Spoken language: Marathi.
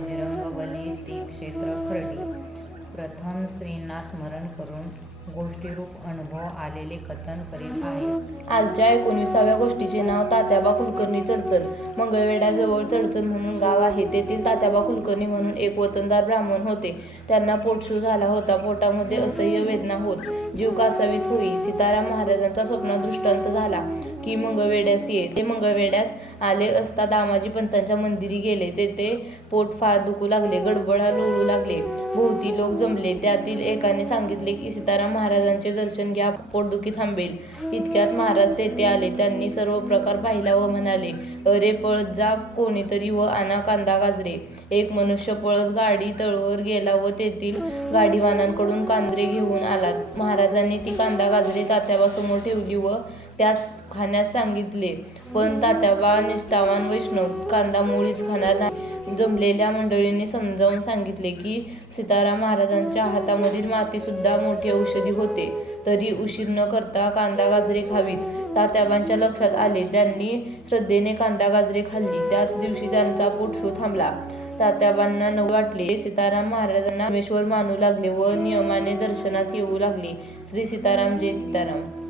क्षेत्र खर्डी. प्रथम श्रींना स्मरण करून गोष्टीरूप अनुभव आलेले कथन करीत आहे. आजच्या एकोणीसाव्या गोष्टीचे नाव तात्याबा कुलकर्णी चडचण. मंगळवेढ्याजवळ चडचण म्हणून गाव आहे. तेथील तात्याबा कुलकर्णी म्हणून एक वतनदार ब्राह्मण होते. त्यांना पोटशू झाला होता. पोटामध्ये असह्य वेदना होत. जीव कासावीस होई. सीताराम महाराजांचा स्वप्न दृष्टांत झाला. की मंगळवेड्यास ये. ते मंगळवेड्यास आले असता दामाजी पंतांच्या मंदिरी गेले. तेथे पोट फार दुखू लागले गडबडा लोळू लागले. भोवती लोक जमले. त्यातील एकाने सांगितले की सीताराम महाराजांचे दर्शन घ्या पोटदुखी थांबेल. इतक्यात महाराज तेथे आले. त्यांनी सर्व प्रकार पाहिला व म्हणाले अरे पळत जा कोणीतरी व आणा कांदा गाजरे. एक मनुष्य पळत गाडी तळवर गेला व तेथील गाडीवानांकडून कांदरे घेऊन आला. महाराजांनी ती कांदा गाजरे तात्याबासमोर ठेवली व त्यास खाण्यास सांगितले. पण तात्याबा निष्ठावान वैष्णव कांदा मुळीच खाणार नाही. जमलेल्या मंडळींनी समजावून सांगितले की सीताराम महाराजांच्या हातामधील माती सुद्धा मोठी औषधी होते. तरी उशीर न करता कांदा गाजरे खावीत. तात्याबांच्या लक्षात आले त्यांनी श्रद्धेने कांदा गाजरे खाल्ली. त्याच दिवशी त्यांचा पोटशू थांबला. तात्याबांना न वाटले. सीताराम महाराजांना रामेश्वर मानू लागले व नियमाने दर्शनास येऊ लागले. श्री सीताराम जय सीताराम.